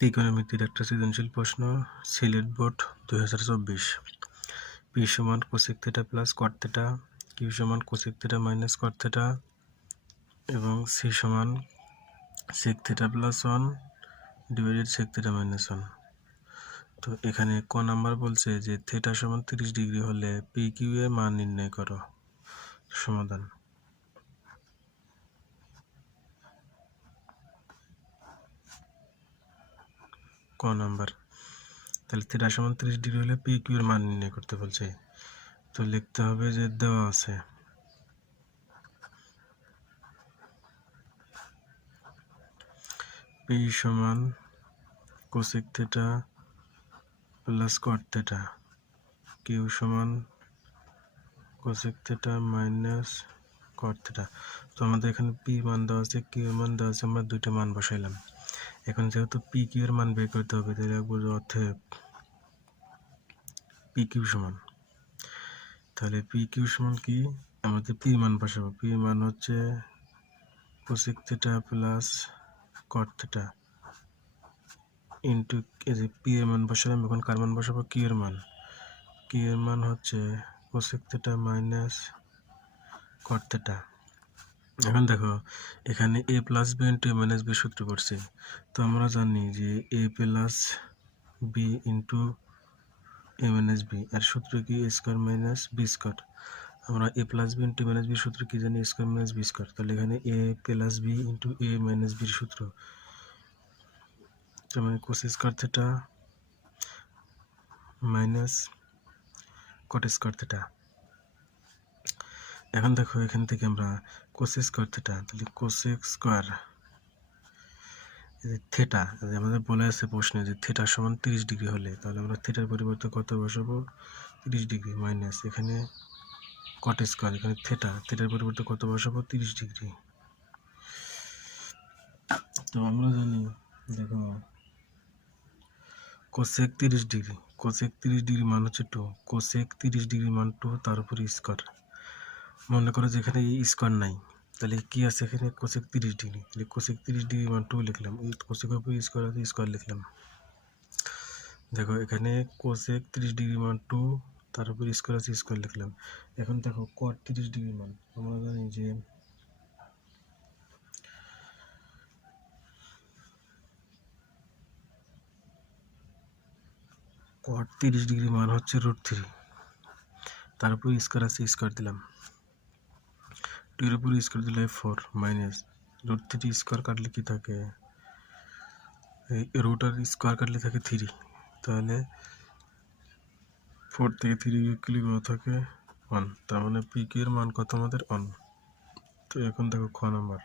ত্রিকোণমিতির একটা সৃজনশীল প্রশ্ন, সিলেট বোর্ড 2024। পি সমান cosec theta plus cot theta, Q সমান cosec theta minus cot theta এবং সি সমান sec theta plus 1 divided sec theta minus 1। তো এখানে ক নাম্বার বলছে যে থিটা সমান 30 ডিগ্রি হলে পি কিউ এর মান নির্ণয় করো। সমাধান। ক নাম্বার, তাহলে থিটা সমান 30 ডিগ্রি হলে পি কিউ এর মান নির্ণয় করতে বলছে। তো লিখতে হবে যে দেওয়া আছে পি সমান cosec theta plus cot theta, Q সমান cosec theta minus cot theta. তো আমাদের এখানে পি মান দেওয়া আছে, কিউ এর মান দেওয়া আছে, আমরা দুইটা মান বসাইলাম। এখন যেহেতু পি কিউ এর মান বের করতে হবে, তাহলে অতএব পি কিউ সমান, তাহলে পি কিউ সমান কি, আমাদের পি মান বসাবো। পি মান হচ্ছে cosec theta plus cot theta into P এর মান বসালাম। এখন কার মান বসাবো, কিউ এর মান। কিউ এর মান হচ্ছে cosec theta minus cot theta. এখন দেখো এখানে A plus B into A minus B সূত্র করছে। তো আমরা জানি যে A plus B into A minus B, আর সূত্র কি A square minus B square. আমরা A plus B into minus B সূত্র কি জানি, স্কোয়ার মাইনাস বি স্কোয়ার। তাহলে এখানে A plus B into A minus বির সূত্র, তার মানে cos square theta minus cot square theta. এখন দেখো এখান থেকে আমরা কোস স্কোয়ার থিটা, তাহলে কোসেক স্কোয়ার থিটা, আমাদের বলে আছে প্রশ্নে যে থিটা সমান 30 ডিগ্রি হলে, তাহলে আমরা থিটার পরিবর্তে কত বসাবো, 30 ডিগ্রি মাইনাস এখানে কট স্কোয়ার, এখানে থিটার পরিবর্তে কত বসাবো, 30 ডিগ্রি। তো আমরা জানি দেখো কোসেক 30 ডিগ্রি, কোসেক 30 ডিগ্রি মান হচ্ছে 2, কোসেক 30 ডিগ্রি মান 2, তার উপর স্কোয়ার। মনে করো যে এখানে স্কোয়ার নাই, তাহলে কি আছে এখানে কোসেক 30 ডিগ্রি, তাহলে কোসেক 30 ডিগ্রি মান 2 লিখলাম, এই কোসেকের উপর স্কোয়ার আছে, স্কোয়ার লিখলাম। দেখো এখানে কোসেক 30 ডিগ্রি মান 2, তার উপর স্কোয়ার আছে, স্কোয়ার লিখলাম। এখন দেখো কট 30 ডিগ্রি মান, আমরা জানি যে কট 30 ডিগ্রি মান হচ্ছে √3, তার উপর স্কোয়ার আছে, স্কোয়ার দিলাম। 2 এর উপর স্কোয়ার দিলে 4 মাইনাস √3 স্কোয়ার কাটলে কি থাকে, এই রুট আর স্কোয়ার কাটলে থাকে 3, তাহলে 4 থেকে 3 বিয়োগ কত থাকে 1, তার মানে পি কিউ এর মান কত আমাদের 1। তো এখন দেখো খ নাম্বার,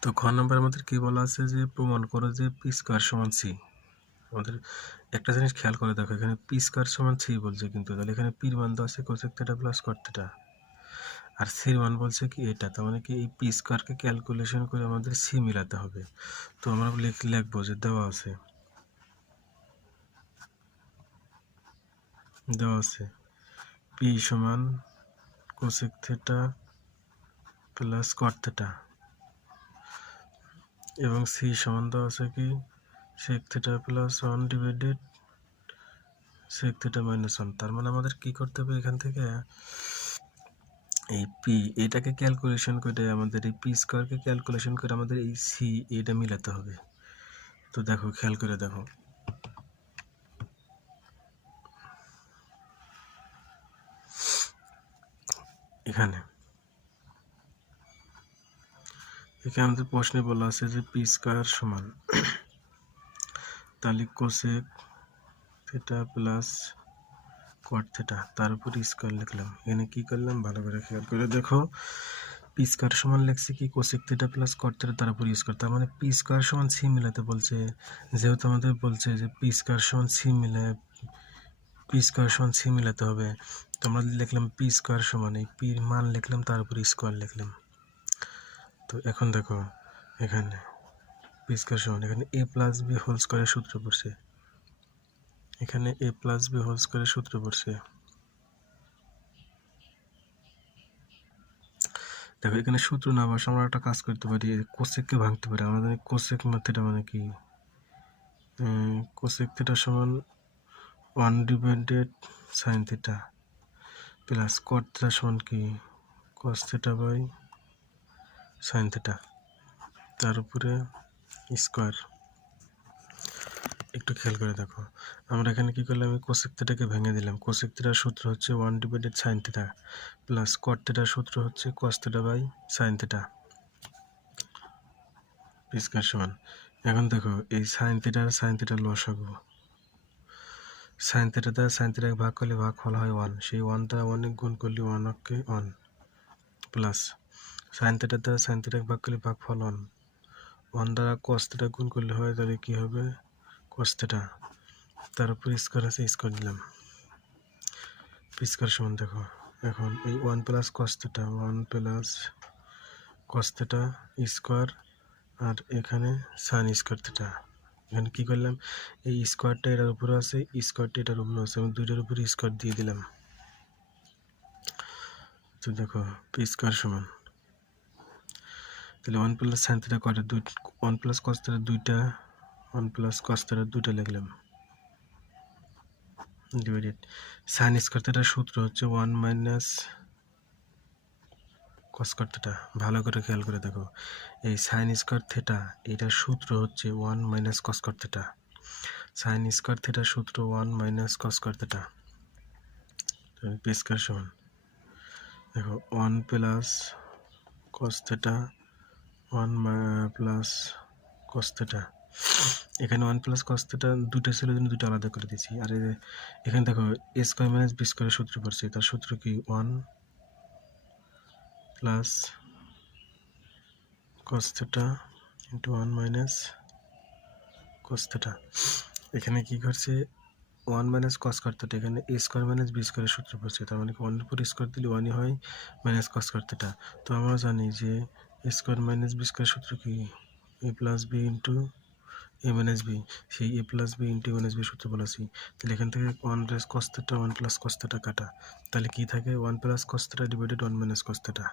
তো খ নাম্বার আমাদের কি বলা আছে যে প্রমাণ করো যে পি স্কোয়ার সমান সি। আমাদের একটা জিনিস খেয়াল করে দেখো, এখানে পি স্কোয়ার সমান সি বলছে, কিন্তু তাহলে এখানে পির মান দেওয়া আছে cosec theta plus cot theta, আর সির মান বলছে কি এটা, তার মানে কি এই পি স্কোয়ারকে ক্যালকুলেশন করে আমাদের সি মিলাতে হবে। তো আমরা লিখবো যে দেওয়া আছে পি সমান cosec theta plus cot theta এবং সি সমান দেওয়া আছে কি sec theta plus 1 divided sec theta minus 1। তার মানে আমাদের কি করতে হবে, এখান থেকে এই পি এটাকে ক্যালকুলেশন করে, আমাদের এই পি স্কোয়ারকে ক্যালকুলেশন করে আমাদের এই সি এটা মিলাতে হবে। তো দেখো খেয়াল করে দেখো, এখানে আমাদের প্রশ্নে বলা আছে যে পি স্কোয়ার সমান, তাহলে cosec theta plus cot theta, তার উপর স্কোয়ার লিখলাম। এখানে কি করলাম ভালো করে খেয়াল করে দেখো, পি স্কোয়ার সমান লিখছি কি cosec theta plus cot theta, তার উপর স্কোয়ার, তার মানে পি স্কোয়ার সমান সি মিলাতে বলছে। যেহেতু আমাদের বলছে যে পি স্কোয়ার সমান সি মিলাতে হবে, তো আমরা লিখলাম পি স্কোয়ার সমান, এই পির মান লিখলাম, তার উপর স্কোয়ার লিখলাম। তো এখন দেখো এখানে পি স্কোয়ার সমান, এখানে এ প্লাস বি হোল স্কোয়ারের সূত্র পড়ছে, এখানে এ প্লাস বি হোল স্কোয়ারের সূত্র পড়ছে। দেখো এখানে সূত্র না বসে আমরা একটা কাজ করতে পারি, কোসেককে ভাঙতে পারি। আমরা জানি কোসেক থিটা মানে কি, কোসেক থিটা সমান 1 divided sine theta plus cot theta সমান কি cos theta by sine theta, তার উপরে স্কোয়ার। একটু খেয়াল করে দেখো, আমরা এখানে কি করলাম, আমি কোসেক থিটাকে ভেঙে দিলাম। কোসেক থিটার সূত্র হচ্ছে 1 divided sine theta plus cot থিটার সূত্র হচ্ছে cos theta by sine theta square সমান। এখন দেখো এই সাইন থিটার লসাগু, সাইন থিটা দ্বারা সাইন থিটাকে ভাগ করলে ভাগফল হয় 1, সেই 1 দ্বারা 1 গুণ করলে 1 প্লাস সাইন থিটা দ্বারা সাইন থিটাকে ভাগ করলে ভাগফল 1 দ্বারা কস থিটা গুণ করলে হয়, তাহলে কি হবে কস থিটা, তার উপর স্কোয়ার আছে, স্কোয়ার দিলাম। স্কোয়ার সমান দেখো এখন এই 1 প্লাস কস থিটা স্কোয়ার, আর এখানে সাইন স্কোয়ার থিটা। এখানে কি করলাম, এই স্কোয়ারটা এটার উপরে আছে, স্কোয়ারটা এটার উপরে আছে, আমি দুইটার উপরে স্কোয়ার দিয়ে দিলাম। তো দেখো পি স্কোয়ার সমান, তাহলে 1 প্লাস সাইন থিটা কয়টা, 1 প্লাস কস থিটা দুইটা, 1 প্লাস কস থিটা দুইটা লিখলাম ডিভাইডেড সাইন স্কোয়ার থিটার সূত্র হচ্ছে 1 মাইনাস কস স্কোয়ার থিটা। ভালো করে খেয়াল করে দেখো, এই সাইন স্কোয়ার থিটা এটার সূত্র হচ্ছে 1 minus cos square theta. Sine square থিটার সূত্র 1 minus cos square theta, P square সমান দেখো 1 plus cos theta 1 plus cos theta. এখানে 1 প্লাস কস থিটা দুটো ছিল, জন্য দুটো আলাদা করে দিয়েছি। আর এখানে দেখো এ স্কোয়ার মাইনাস বি স্কোয়ারের সূত্র পড়ছে, তার সূত্র কি 1 plus cos theta into 1 minus cos theta. এখানে কি করছে 1 মাইনাস কস স্কোয়ার থিটা, এখানে এ স্কোয়ার মাইনাস বি স্কোয়ারের সূত্র পড়ছে, তার মানে 1 উপর স্কোয়ার দিলে 1ই হয় মাইনাস কস স্কোয়ার থিটা। তো আমরা জানি যে এ স্কোয়ার মাইনাস বি স্কোয়ারের সূত্র কি এ plus B into A minus B, সেই এ plus B into A minus B সূত্র বলেছি। তাহলে এখান থেকে 1 plus cos theta 1 plus cos theta কাটা, তাহলে কি থাকে 1 plus cos theta divided 1 minus cos theta.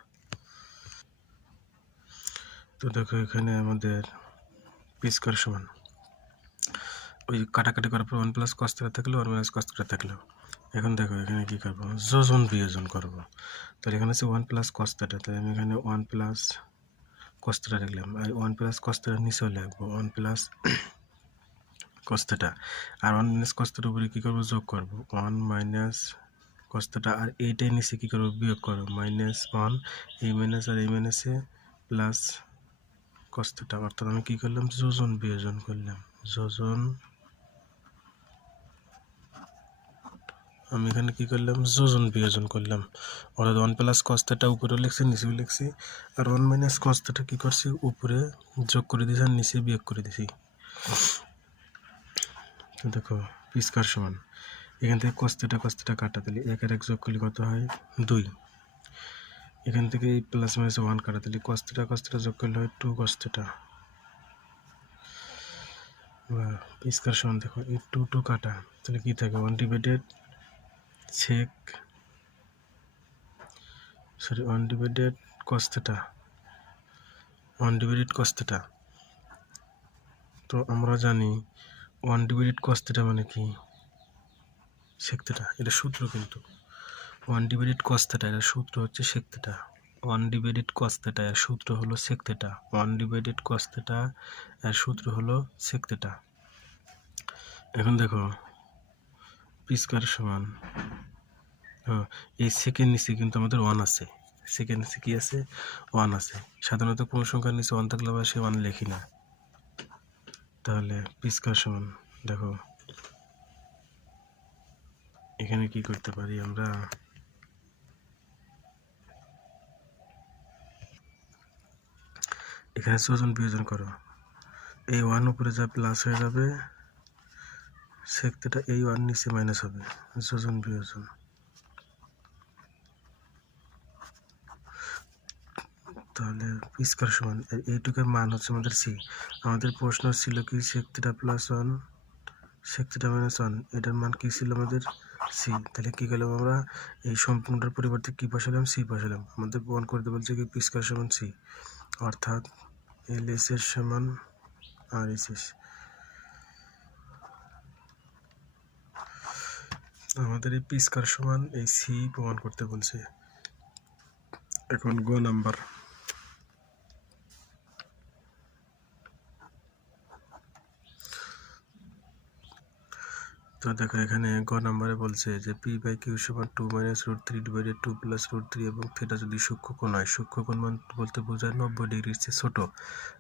তো দেখো এখানে আমাদের পি স্কোয়ার সমান ওই কাটাকাটি করার পর 1 প্লাস কস থিটা থাকলো 1 মাইনাস কস থিটা থাকলো। এখন দেখো এখানে কি করবো, যোজন বিয়োজন করবো। তাহলে এখানে আছে 1 প্লাস কস থিটা, তাহলে আমি এখানে 1 প্লাস কস থিটা লিখলাম, আর 1 প্লাস কস থিটা নিচেও লিখবো 1 প্লাস কস থিটা, আর 1 মাইনাস কস থিটার উপরে কী করবো যোগ করবো 1 মাইনাস কস থিটা, আর এইটাই নিচে কী করবো বিয়োগ করবো মাইনাস 1, এই মাইনাস আর এই মাইনাসে প্লাস কস থিটা। অর্থাৎ আমি কী করলাম যোজন বিয়োজন করলাম, আমি এখানে কি করলাম যোজন বিয়োজন করলাম। অর্থাৎ 1 প্লাস কস থিটা উপরে লিখছি নিচেও লিখছি, আর 1 মাইনাস কস থিটা কি করছি উপরে যোগ করে দিয়েছি আর নিচে বিয়োগ করে দিয়েছি। তো দেখো পি স্কোয়ার সমান এখান থেকে কস থিটা কাটা, দিলে 1 আর 1 যোগ করলে কত হয় 2, এখান থেকে এই প্লাস মাইনাস 1 কাটা, দিলে কস থিটা যোগ করলে হয় 2 কস থিটা। পি স্কোয়ার সমান দেখো এই 2 কাটা, তাহলে কি থাকে 1 divided sec 1 divided cos theta 1 divided cos theta. তো আমরা জানি 1 ডিভাইডেড কস থিটা মানে কি সেক থিটা, এটা সূত্র কিন্তু 1 ডিভাইডেড কস থিটা এর সূত্র হচ্ছে sec theta. 1 divided cos theta এর সূত্র হলো sec theta, 1 divided cos theta এর সূত্র হলো সেক থিটা। এখন দেখো পি স্কয়ার সমান এই সেকেন্ড নিচে কিন্তু আমাদের 1 আছে, সেকেন্ড নিচে কি আছে 1 আছে। সাধারণত কোনো সংখ্যার নিচে 1 থাকলে আমরা সে 1 লিখি না। তাহলে পি স্কয়ার সমান দেখো এখানে কি করতে পারি আমরা, এখানে যোজন বিয়োজন করো, এই 1 উপরে যা প্লাস হয়ে যাবে সেক থিটা, এই 1 নিচে মাইনাস হবে, যোজন বিয়োজন। তাহলে পি স্কয়ার সমান এইটুকুর মান হচ্ছে আমাদের সি। আমাদের প্রশ্ন ছিল কি sec theta plus 1 sec theta minus 1, এটার মান কি ছিল আমাদের সি। তাহলে কী করলাম আমরা, এই সম্পূর্ণটার পরিবর্তে কী বসালাম, সি বসালাম। আমাদের প্রমাণ করতে বলছে কি পি স্কয়ার সমান সি, অর্থাৎ এল এস এর সমান আর এস এস। আমাদের এই পি স্কয়ার সমান এই সি প্রমাণ করতে বলছে। এখন গ নাম্বার, তো দেখো এখানে গ নাম্বারে বলছে যে পি বাই কিউ সমান 2 minus root 3 divided 2 plus root 3 এবং থিটা যদি সূক্ষ্মকোণ হয়, সূক্ষ্মকোণ মান বলতে বোঝায় 90 ডিগ্রির চেয়ে ছোট,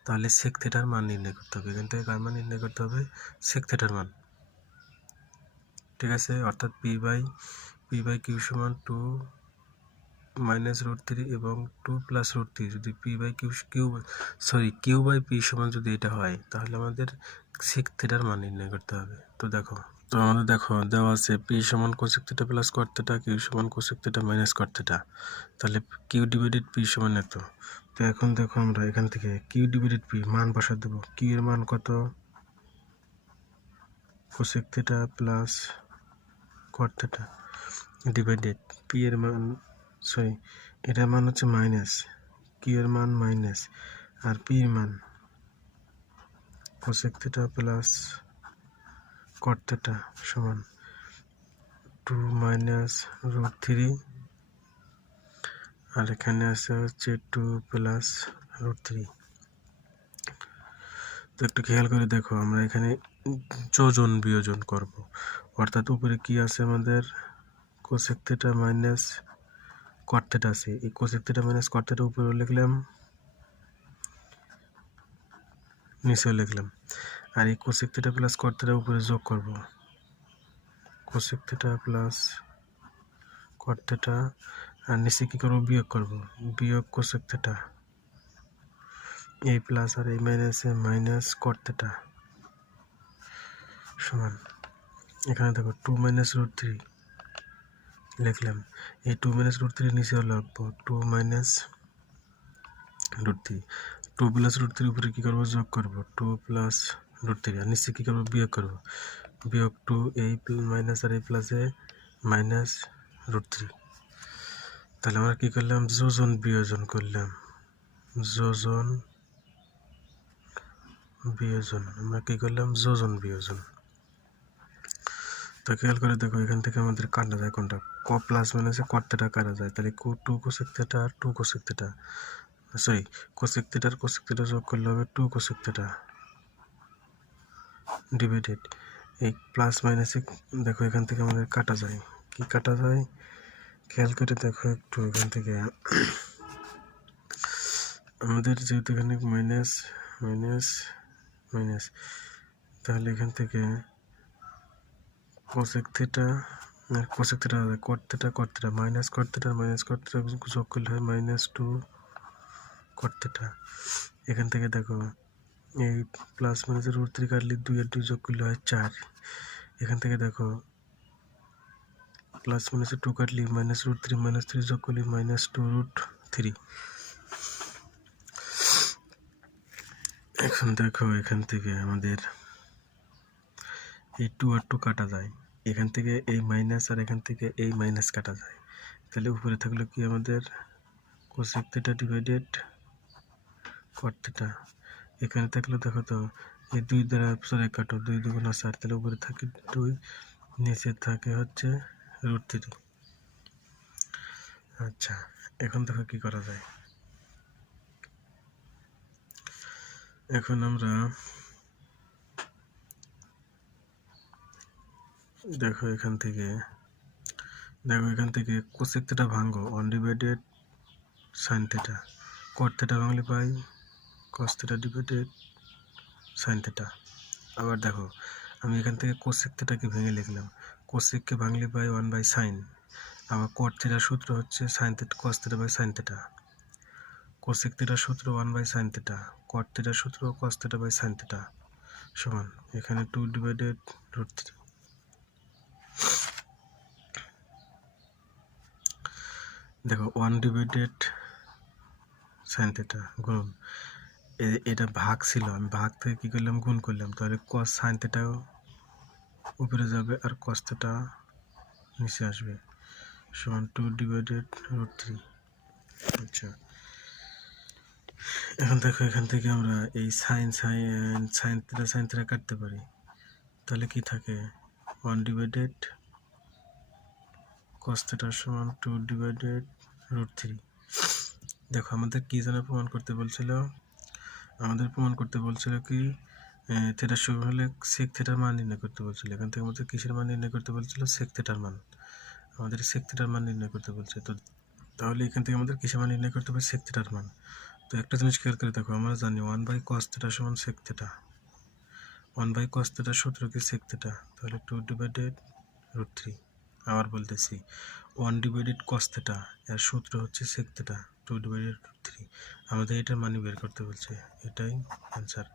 তাহলে সেক থিটার মান নির্ণয় করতে হবে। এখান থেকে কার মান নির্ণয় করতে হবে, সেক থিটার মান। ঠিক আছে, অর্থাৎ পি বাই কিউ সমান 2 মাইনাস রুট 3 এবং 2 প্লাস রুট 3, যদি P by Q by P সমান যদি এটা হয়, তাহলে আমাদের সেক থিটার মান নির্ণয় করতে হবে। তো আমাদের দেখো দেওয়া আছে পি সমান cosec theta plus cot theta, Q সমান cosec theta minus cot theta, তাহলে কিউ ডিভাইডেড পি সমান এত। তো এখন দেখো আমরা এখান থেকে কিউ ডিভাইডেড পি মান বসা দেবো। কিউ এর মান কত, cosec theta plus cot theta divided P এর মান, এটার মান হচ্ছে মাইনাস, কিউ এর মান মাইনাস, আর পি এর মান cosec theta plus cot theta সমান 2 মাইনাস রুট 3, আর এখানে আছে হচ্ছে 2 প্লাস রুট 3। তো একটু খেয়াল করে দেখো, আমরা এখানে যোজন বিয়োজন করব, অর্থাৎ উপরে কি আছে আমাদের, cosec theta minus cot theta আছে, এই cosec theta minus cot theta উপরে লিখলাম, নিচেও লিখলাম, আর এই cosec theta plus cot theta উপরে যোগ করব, cosec theta plus cot theta, আর নিচে কি করব, বিয়োগ করব, বিয়োগ কোসেক থিটা, এই প্লাস আর এই মাইনাসে মাইনাস কট থিটা সমান, এখানে দেখো 2 মাইনাস রুট 3 লিখলাম, এই 2 মাইনাস রুট 3 নিচেও লিখবো 2 মাইনাস রুট 3, 2 প্লাস রুট 3 উপরে কী করবো, যোগ করবো 2 প্লাস রুট 3, আর নিচে কী করবো, বিয়োগ করবো, বিয়োগ 2, এই মাইনাস আর এই প্লাসে মাইনাস রুট 3। তাহলে আমরা কী করলাম, যোজন বিয়োজন করলাম, যোজন বিয়োজন, আমরা কী করলাম, যোজন বিয়োজন। তো খেয়াল করে দেখো এখান থেকে আমাদের কাটা যায় কোনটা, ক প্লাস মাইনাসে কট থিটা কাটা যায়, তাহলে 2 কোসেক থিটা আর 2 কোসেক থিটা, কোসেক থিটা আর কোসেক থিটা যোগ করলে হবে 2 কোসেক থিটা ডিভাইডেড এই প্লাস মাইনাসে, দেখো এখান থেকে আমাদের কাটা যায়, কি কাটা যায় খেয়াল করে দেখো একটু, এখান থেকে আমাদের যেহেতু এখানে মাইনাস মাইনাস মাইনাস, তাহলে এখান থেকে cosec theta cot theta minus cot theta যোগ করলে হয় মাইনাস 2 কট থিটা। এখান থেকে দেখো এই প্লাস মাইনাসের রুট 3 কাটলে 2 আর 2 যোগ করলে হয় 4, এখান থেকে দেখো প্লাস মাইনাসে 2 কাটলে মাইনাস রুট 3 মাইনাস 3 যোগ করলে মাইনাস 2 রুট 3। এখন দেখো এখান থেকে আমাদের এই 2 আর 2 কাটা যায়, এখান থেকে এই মাইনাস আর এখান থেকে এই মাইনাস কাটা যায়, তাহলে উপরে থাকলো কি আমাদের কোসেক থিটা ডিভাইডেড কট থিটা, এখানে থাকলো দেখো তো এই 2 দ্বারা কাটো, 2 2 4, তাহলে উপরে থাকে 2, নিচে থাকে হচ্ছে রুট 3। আচ্ছা, এখন দেখো কি করা যায়, এখন আমরা দেখো এখান থেকে কোসেক থিটা ভাঙো, 1 divided sine theta, cot theta ভাঙলে পাই cos theta divided sine theta. আবার দেখো আমি এখান থেকে কোসেক থিটাকে ভেঙে লিখলাম, কোসেককে ভাঙলে পাই 1 বাই সাইন, আবার কট থিটার সূত্র হচ্ছে sine theta cos theta by sine theta, cosec থিটার সূত্র 1 বাই সাইন থিটা, কট থিটার সূত্র cos theta by sine theta সমান এখানে 2 ডিভাইডেড রুট 3। দেখো 1 ডিভাইডেড সাইন থিটা গুণ, এটা ভাগ ছিল, আমি ভাগ থেকে কী করলাম, গুণ করলাম, তাহলে কস সাইন থিটাও উপরে যাবে আর কস থিটা নিচে আসবে সমান 2/√3। আচ্ছা, এখন দেখো এখান থেকে আমরা এই সাইন থিটা কাটতে পারি। তাহলে কি থাকে 1/cos θ সমান 2/√3। দেখো আমাদের কি যেন প্রমাণ করতে বলছিল, আমাদের প্রমাণ করতে বলছিল কি থিটার সমান হলে সেক থিটার মান নির্ণয় করতে বলছিল। এখান থেকে আমাদের কিসের মান নির্ণয় করতে বলছিল? সেক থিটার মান। আমাদের সেক থিটার মান নির্ণয় করতে বলছে। তো তাহলে এখান থেকে আমাদের কিসের মান নির্ণয় করতে হবে? সেক থিটার মান। তো একটা জিনিস খেয়াল করে দেখো, আমরা জানি 1/cos θ সমান সেক থিটা। 1/cos θ সূত্র কি? Sec theta. তাহলে 2/√3। আবার বলতেছি 1/cos θ এর সূত্র হচ্ছে সেক থিটা, 2/√3। আমাদের এটার মান বের করতে বলছে, এটাই অ্যান্সার।